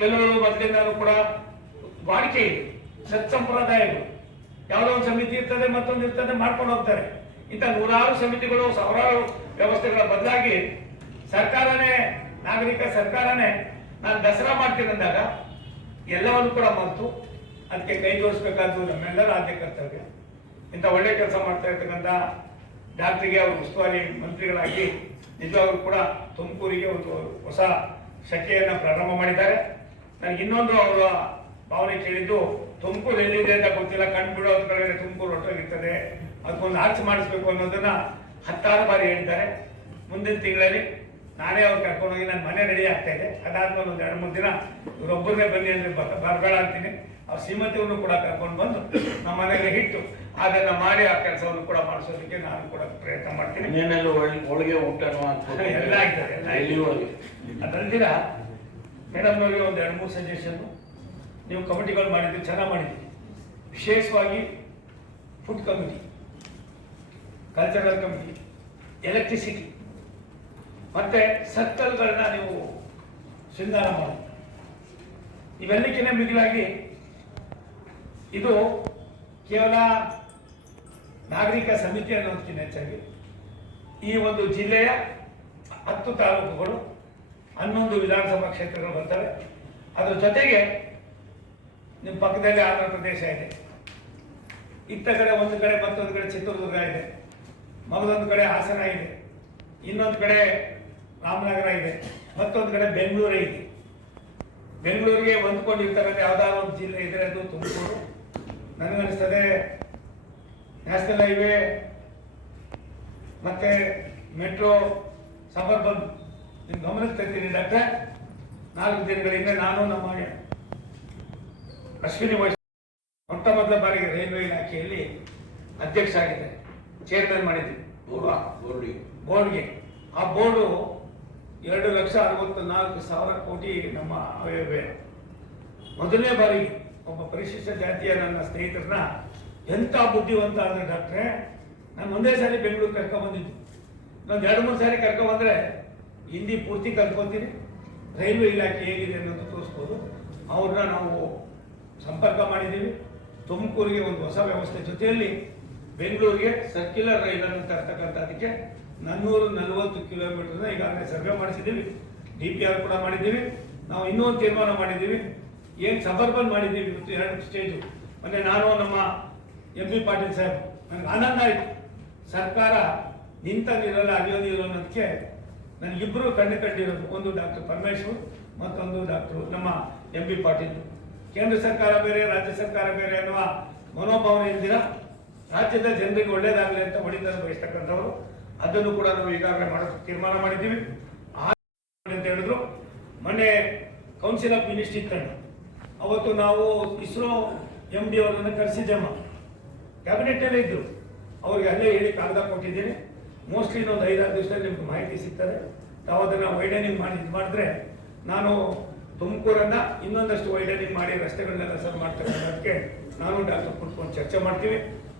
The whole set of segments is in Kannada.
ಕೆಲವರು ಮೊದಲಿಂದಲೂ ಕೂಡ ವಾಡಿಕೆ ಇದೆ, ಸತ್ಸಂಪ್ರದಾಯಗಳು. ಯಾವುದೋ ಒಂದು ಸಮಿತಿ ಇರ್ತದೆ, ಮತ್ತೊಂದು ಇರ್ತದೆ, ಮಾಡ್ಕೊಂಡು ಹೋಗ್ತಾರೆ. ಇಂಥ ನೂರಾರು ಸಮಿತಿಗಳು, ಸಾವಿರಾರು ವ್ಯವಸ್ಥೆಗಳ ಬದಲಾಗಿ ಸರ್ಕಾರನೇ, ನಾಗರಿಕ ಸರ್ಕಾರನೇ ನಾನು ದಸರಾ ಮಾಡ್ತೀನಿ ಅಂದಾಗ ಎಲ್ಲವನ್ನು ಕೂಡ ಮರೆತು ಅದಕ್ಕೆ ಕೈ ಜೋಡಿಸ್ಬೇಕಾದ್ದು ನಮ್ಮೆಲ್ಲರ ಆದ್ಯ ಕರ್ತವ್ಯ. ಇಂಥ ಒಳ್ಳೆ ಕೆಲಸ ಮಾಡ್ತಾ ಇರ್ತಕ್ಕಂಥ ಡಾಕ್ಟರ್ಗೆ ಅವರು ಉಸ್ತುವಾರಿ ಮಂತ್ರಿಗಳಾಗಿ ನಿಜವಾಗ್ಲೂ ಕೂಡ ತುಮಕೂರಿಗೆ ಒಂದು ಹೊಸ ಶಕೆಯನ್ನು ಪ್ರಾರಂಭ ಮಾಡಿದ್ದಾರೆ. ನನಗೆ ಇನ್ನೊಂದು ಅವರ ಭಾವನೆ ಕೇಳಿದ್ದು, ತುಮಕೂರು ಎಲ್ಲಿದೆ ಅಂತ ಗೊತ್ತಿಲ್ಲ, ಕಣ್ಣು ಬಿಡೋದ್ ಕಡೆ ತುಮಕೂರು ಹೊರಟೋಗಿರ್ತದೆ, ಅದಕ್ಕೊಂದು ಆರ್ಚ್ ಮಾಡಿಸ್ಬೇಕು ಅನ್ನೋದನ್ನ 10 ಬಾರಿ ಹೇಳಿದ್ದಾರೆ. ಮುಂದಿನ ತಿಂಗಳಲ್ಲಿ ನಾನೇ ಅವ್ರು ಕರ್ಕೊಂಡೋಗಿ ನನ್ನ ಮನೆ ರೆಡಿ ಆಗ್ತಾ ಇದೆ. ಅದಾದ್ಮೇಲೆ ಒಂದು 2-3 ದಿನ ಇವರೊಬ್ಬರನ್ನೇ ಬನ್ನಿ ಅಂದ್ರೆ ಬರಬೇಡ ಅಂತೀನಿ. ಅವ್ರ ಶ್ರೀಮತಿಯನ್ನು ಕೂಡ ಕರ್ಕೊಂಡು ಬಂದು ನಮ್ಮ ಮನೆಗೆ ಇಟ್ಟು ಅದನ್ನ ಮಾಡಿ ಆ ಕೆಲಸವನ್ನು ಕೂಡ ಮಾಡಿಸೋದಕ್ಕೆ ನಾನು ಕೂಡ ಪ್ರಯತ್ನ ಮಾಡ್ತೀನಿ. ಹೋಳಿಗೆ ಊಟನೋ ಎಲ್ಲ ಆಗ್ತದೆ, ಅದಲ್ದಿರ ಮೇಡಮ್ನವ್ರಿಗೆ ಒಂದು 2-3 ಸಜೆಷನ್. ನೀವು ಕಮಿಟಿಗಳು ಮಾಡಿದ್ದು ಚೆನ್ನಾಗಿ ಮಾಡಿದ್ವಿ. ವಿಶೇಷವಾಗಿ food committee, cultural committee, electricity ಮತ್ತೆ ಸರ್ಕಲ್ಗಳನ್ನ ನೀವು ಶೃಂಗಾರ ಮಾಡಿ. ಇವೆಲ್ಲಕ್ಕಿಂತ ಮಿಗಿಲಾಗಿ ಇದು ಕೇವಲ ನಾಗರಿಕ ಸಮಿತಿ ಅನ್ನೋದಕ್ಕಿಂತ ಹೆಚ್ಚಾಗಿ ಈ ಒಂದು ಜಿಲ್ಲೆಯ 10 ತಾಲೂಕುಗಳು, 11 ವಿಧಾನಸಭಾ ಕ್ಷೇತ್ರಗಳು ಬರ್ತವೆ. ಅದರ ಜೊತೆಗೆ ನಿಮ್ಮ ಪಕ್ಕದಲ್ಲಿ ಆಂಧ್ರ ಪ್ರದೇಶ ಇದೆ, ಇತ್ತ ಕಡೆ ಒಂದು ಕಡೆ ಮತ್ತೊಂದು ಕಡೆ ಚಿತ್ರದುರ್ಗ ಇದೆ, ಮಗದೊಂದು ಕಡೆ ಹಾಸನ ಇದೆ, ಇನ್ನೊಂದು ಕಡೆ ರಾಮನಗರ ಇದೆ, ಮತ್ತೊಂದು ಕಡೆ ಬೆಂಗಳೂರು ಇದೆ. ಬೆಂಗಳೂರಿಗೆ ಹೊಂದ್ಕೊಂಡಿರ್ತಕ್ಕಂಥ ಯಾವ್ದಾದ್ರು ಒಂದು ಜಿಲ್ಲೆ ಇದ್ರೆ ಅದು ತುಮಕೂರು. ನನಗನ್ನಿಸ್ತದೆ ನ್ಯಾಷನಲ್ ಹೈವೇ ಮತ್ತೆ ಮೆಟ್ರೋ ಸಬರ್ಬನ್ ನಿಮ್ ಗಮನಕ್ಕೆ ತರ್ತೀನಿ ಡಾಕ್ಟರ್. 4 ದಿನಗಳಿಂದ ನಾನು ನಮ್ಮ ಅಶ್ವಿನಿ ವೈಷ್ಣವ್ ಮೊಟ್ಟ ಮೊದಲ ಬಾರಿಗೆ ರೈಲ್ವೆ ಇಲಾಖೆಯಲ್ಲಿ ಅಧ್ಯಕ್ಷ ಆಗಿದೆ, ಚೇರ್ಮನ್ ಮಾಡಿದ್ವಿ ಬೋರ್ಡ್ಗೆ. ಆ ಬೋರ್ಡು 2,64,000 ಕೋಟಿ ನಮ್ಮ ಅವ್ಯವೇ. ಮೊದಲನೇ ಬಾರಿ ಒಬ್ಬ ಪರಿಶಿಷ್ಟ ಜಾತಿಯ ನನ್ನ ಸ್ನೇಹಿತರನ್ನ ಎಂಥ ಬುದ್ಧಿವಂತ ಅಂದ್ರೆ ಡಾಕ್ಟ್ರೆ, ನಾನು ಒಂದೇ ಸಾರಿ ಬೆಂಗಳೂರು ಕರ್ಕೊಂಡ್ಬಂದಿದ್ದು. ಇನ್ನೊಂದು 2-3 ಸಾರಿ ಕರ್ಕೊಂಡ್ಬಂದ್ರೆ ಹಿಂದಿ ಪೂರ್ತಿ ಕರ್ಕೊಂತೀನಿ, ರೈಲ್ವೆ ಇಲಾಖೆ ಹೇಗಿದೆ ಅನ್ನೋದು ತೋರಿಸ್ಬೋದು. ಅವ್ರನ್ನ ನಾವು ಸಂಪರ್ಕ ಮಾಡಿದ್ದೀವಿ. ತುಮಕೂರಿಗೆ ಒಂದು ಹೊಸ ವ್ಯವಸ್ಥೆ ಜೊತೆಯಲ್ಲಿ ಬೆಂಗಳೂರಿಗೆ ಸರ್ಕ್ಯುಲರ್ ರೈಲನ್ನು ತರ್ತಕ್ಕಂಥದಕ್ಕೆ 440 ಕಿಲೋಮೀಟರ್ನ ಈಗಾಗಲೇ ಸರ್ವೆ ಮಾಡಿಸಿದ್ದೀವಿ, DPR ಕೂಡ ಮಾಡಿದ್ದೀವಿ. ನಾವು ಇನ್ನೂ ಒಂದು ತೀರ್ಮಾನ ಮಾಡಿದ್ದೀವಿ, ಏನು ಸಬರ್ಬನ್ ಮಾಡಿದ್ದೀವಿ ಇವತ್ತು 2 ಸ್ಟೇಜು. ಮೊನ್ನೆ ನಾನು ನಮ್ಮ MP ಪಾಟೀಲ್ ಸಾಹೇಬ್, ನನಗೆ ಆನಂದ ಆಯಿತು. ಸರ್ಕಾರ ನಿಂತ ನೀರಲ್ಲ ಅರಿಯೋ ನೀರು ಅನ್ನೋದಕ್ಕೆ ನನಗಿಬ್ಬರು ಕಂಡಿರೋದು, ಒಂದು ಡಾಕ್ಟರ್ ಪರಮೇಶ್ವರ್, ಮತ್ತೊಂದು ಡಾಕ್ಟರ್ ನಮ್ಮ MP ಪಾಟೀಲ್. ಕೇಂದ್ರ ಸರ್ಕಾರ ಬೇರೆ, ರಾಜ್ಯ ಸರ್ಕಾರ ಬೇರೆ ಅನ್ನುವ ಮನೋಭಾವನೆ ಇಲ್ದಿರ ರಾಜ್ಯದ ಜನರಿಗೆ ಒಳ್ಳೇದಾಗಲಿ ಅಂತ ಒಳಿತರ ಬಯಸ್ತಕ್ಕಂಥವ್ರು. ಅದನ್ನು ಕೂಡ ನಾವು ಈಗಾಗಲೇ ಮಾಡೋಕ್ಕೆ ತೀರ್ಮಾನ ಮಾಡಿದ್ದೀವಿ ಅಂತ ಹೇಳಿದ್ರು. ಮೊನ್ನೆ ಕೌನ್ಸಿಲ್ ಆಫ್ ಮಿನಿಸ್ಟ್ರಿ ತಂಡ ಅವತ್ತು ನಾವು ಇಸ್ರೋ MD ಅವರನ್ನು ಕರೆಸಿದ್ದೆಮ್ಮ, ಕ್ಯಾಬಿನೆಟ್ನಲ್ಲೇ ಇದ್ರು. ಅವ್ರಿಗೆ ಅಲ್ಲೇ ಹೇಳಿ ಕಾಗದ ಕೊಟ್ಟಿದ್ದೀನಿ. ಮೋಸ್ಟ್ಲಿ ಇನ್ನೊಂದು 5-6 ದಿವಸದಲ್ಲಿ ನಿಮ್ಗೆ ಮಾಹಿತಿ ಸಿಗ್ತದೆ. ತಾವು ಅದನ್ನು ವೈಡನಿಂಗ್ ಮಾಡಿದ್ರೆ ನಾನು ತುಮಕೂರನ್ನ ಇನ್ನೊಂದಷ್ಟು ವೈಡನಿಂಗ್ ಮಾಡಿ ರಸ್ತೆಗಳನ್ನೆಲ್ಲ ಸರ್ ಮಾಡ್ತಕ್ಕಂಥದ್ದಕ್ಕೆ ನಾನು ಡಾಕ್ಟರ್ ಕುತ್ಕೊಂಡು ಚರ್ಚೆ ಮಾಡ್ತೀವಿ.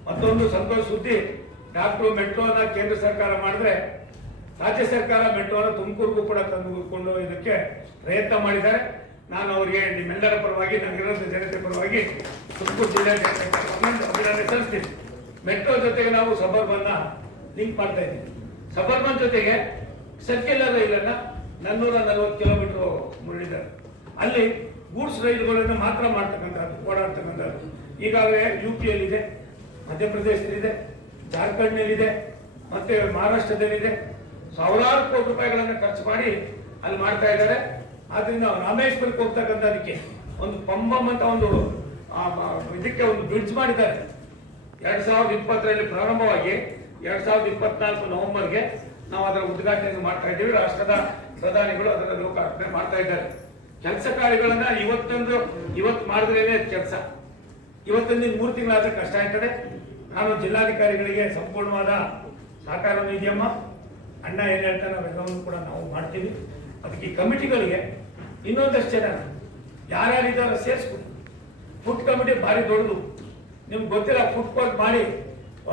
ಮತ್ತೊಂದು ಸಂತೋಷ ಸುದ್ದಿ, ಡಾಕ್ಟ್ರು ಮೆಟ್ರೋನ ಕೇಂದ್ರ ಸರ್ಕಾರ ಮಾಡಿದ್ರೆ ರಾಜ್ಯ ಸರ್ಕಾರ ಮೆಟ್ರೋನ ತುಮಕೂರಿಗೂ ಕೂಡ ತಂದುಕೊಂಡು ಇದಕ್ಕೆ ಪ್ರಯತ್ನ ಮಾಡಿದ್ದಾರೆ. ನಾನು ಅವರಿಗೆ ನಿಮ್ಮೆಲ್ಲರ ಪರವಾಗಿ, ನಗರದ ಜನತೆ ಪರವಾಗಿ, ತುಮಕೂರು ಜಿಲ್ಲೆ ಅಭಿನಂದನೆ ಸಲ್ಲಿಸ್ತೀನಿ. ಮೆಟ್ರೋ ಜೊತೆಗೆ ನಾವು ಸಬರ್ಬನ್ನ ಲಿಂಕ್ ಮಾಡ್ತಾ ಇದ್ದೀವಿ. ಸಬರ್ಬನ್ ಜೊತೆಗೆ ಸರ್ಕ್ಯುಲರ್ ರೈಲನ್ನ 440 ಕಿಲೋಮೀಟರ್ ಮುರಿದಿದ್ದಾರೆ. ಅಲ್ಲಿ ಗೂಡ್ಸ್ ರೈಲುಗಳನ್ನು ಮಾತ್ರ ಮಾಡ್ತಕ್ಕಂಥದ್ದು, ಓಡಾಡ್ತಕ್ಕಂಥದ್ದು. ಈಗಾಗಲೇ UP ಯಲ್ಲಿದೆ, ಮಧ್ಯಪ್ರದೇಶದಲ್ಲಿದೆ, ಜಾರ್ಖಂಡ್ನಲ್ಲಿದೆ, ಮತ್ತೆ ಮಹಾರಾಷ್ಟ್ರದಲ್ಲಿದೆ. ಸಾವಿರಾರು ಕೋಟಿ ರೂಪಾಯಿಗಳನ್ನು ಖರ್ಚು ಮಾಡಿ ಅಲ್ಲಿ ಮಾಡ್ತಾ ಇದ್ದಾರೆ. ಆದ್ರಿಂದ ರಾಮೇಶ್ವರಕ್ಕೆ ಹೋಗ್ತಕ್ಕಂಥದಕ್ಕೆ ಒಂದು ಪಂಬಮ್ ಅಂತ ಒಂದು ಇದಕ್ಕೆ ಒಂದು ಬ್ರಿಡ್ಜ್ ಮಾಡಿದ್ದಾರೆ. 2020ರಲ್ಲಿ ಪ್ರಾರಂಭವಾಗಿ 2024 ನವೆಂಬರ್ಗೆ ನಾವು ಅದರ ಉದ್ಘಾಟನೆ ಮಾಡ್ತಾ ಇದ್ದೀವಿ. ರಾಷ್ಟ್ರದ ಪ್ರಧಾನಿಗಳು ಅದರ ಲೋಕಾರ್ಪಣೆ ಮಾಡ್ತಾ ಇದ್ದಾರೆ. ಕೆಲಸ ಕಾರ್ಯಗಳನ್ನ ಇವತ್ತು ಮಾಡಿದ್ರೇನೆ ಕೆಲಸ. ಇವತ್ತಿಂದ 3 ತಿಂಗಳಾದ್ರೆ ಕಷ್ಟ ಆಯ್ತದೆ. ನಾನು ಜಿಲ್ಲಾಧಿಕಾರಿಗಳಿಗೆ ಸಂಪೂರ್ಣವಾದ ಸಹಕಾರ ನೀಡಿಯಮ್ಮ, ಅಣ್ಣ ಏನು ಹೇಳ್ತಾರೆ ಅವೆಲ್ಲವನ್ನು ಕೂಡ ನಾವು ಮಾಡ್ತೀವಿ. ಅದಕ್ಕೆ ಈ ಕಮಿಟಿಗಳಿಗೆ ಇನ್ನೊಂದಷ್ಟು ಜನ ಯಾರ್ಯಾರಿದ್ದಾರೋ ಸೇರಿಸ್ಬಿಟ್ಟು ಫುಡ್ ಕಮಿಟಿ ಭಾರಿ ದೊಡ್ಡದು. ನಿಮ್ಗೆ ಗೊತ್ತಿಲ್ಲ, ಫುಡ್ ಕೋರ್ಟ್ ಮಾಡಿ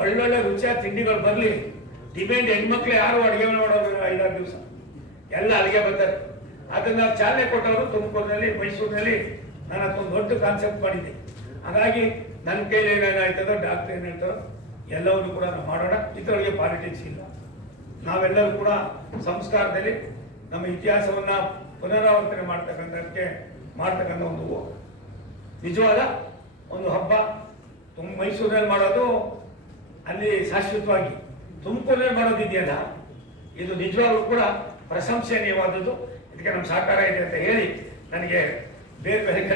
ಒಳ್ಳೊಳ್ಳೆ ರುಚಿಯಾದ ತಿಂಡಿಗಳು ಬರಲಿ. ಡಿಮ್ಯಾಂಡ್ ಹೆಣ್ಮಕ್ಳು ಯಾರು ಅಡುಗೆ ಮಾಡೋದು 5-6 ದಿವಸ ಎಲ್ಲ ಅಲ್ಲಿಗೆ ಬರ್ತಾರೆ. ಅದನ್ನ ಚಾಲನೆ ಕೊಟ್ಟವರು ತುಮಕೂರಿನಲ್ಲಿ, ಮೈಸೂರಿನಲ್ಲಿ. ನಾನು ಅದೊಂದು ದೊಡ್ಡ ಕಾನ್ಸೆಪ್ಟ್ ಮಾಡಿದ್ದೆ. ಹಾಗಾಗಿ ನನ್ನ ಕೈಲಿ ಏನೇನಾಯ್ತದೋ ಡಾಕ್ಟರ್ ಏನ್ ಹೇಳ್ತಾರೋ ಎಲ್ಲವನ್ನು ಕೂಡ ನಾವು ಮಾಡೋಣ. ಇದರೊಳಗೆ ಪಾಲಿಟಿಕ್ಸ್ ಇಲ್ಲ. ನಾವೆಲ್ಲರೂ ಕೂಡ ಸಂಸ್ಕಾರದಲ್ಲಿ ನಮ್ಮ ಇತಿಹಾಸವನ್ನ ಪುನರಾವರ್ತನೆ ಮಾಡ್ತಕ್ಕಂಥ ಒಂದು ನಿಜವಾದ ಒಂದು ಹಬ್ಬ. ಮೈಸೂರಿನಲ್ಲಿ ಮಾಡೋದು ಅಲ್ಲಿ ಶಾಶ್ವತವಾಗಿ, ತುಮಕೂರಿನಲ್ಲಿ ಮಾಡೋದಿದೆಯಲ್ಲ ಇದು ನಿಜವಾಗ್ಲೂ ಕೂಡ ಪ್ರಶಂಸನೀಯವಾದದ್ದು. ಇದಕ್ಕೆ ನಮ್ಮ ಸಹಕಾರ ಇದೆ ಅಂತ ಹೇಳಿ ನನಗೆ ಬೇರೆ ಬೇರೆ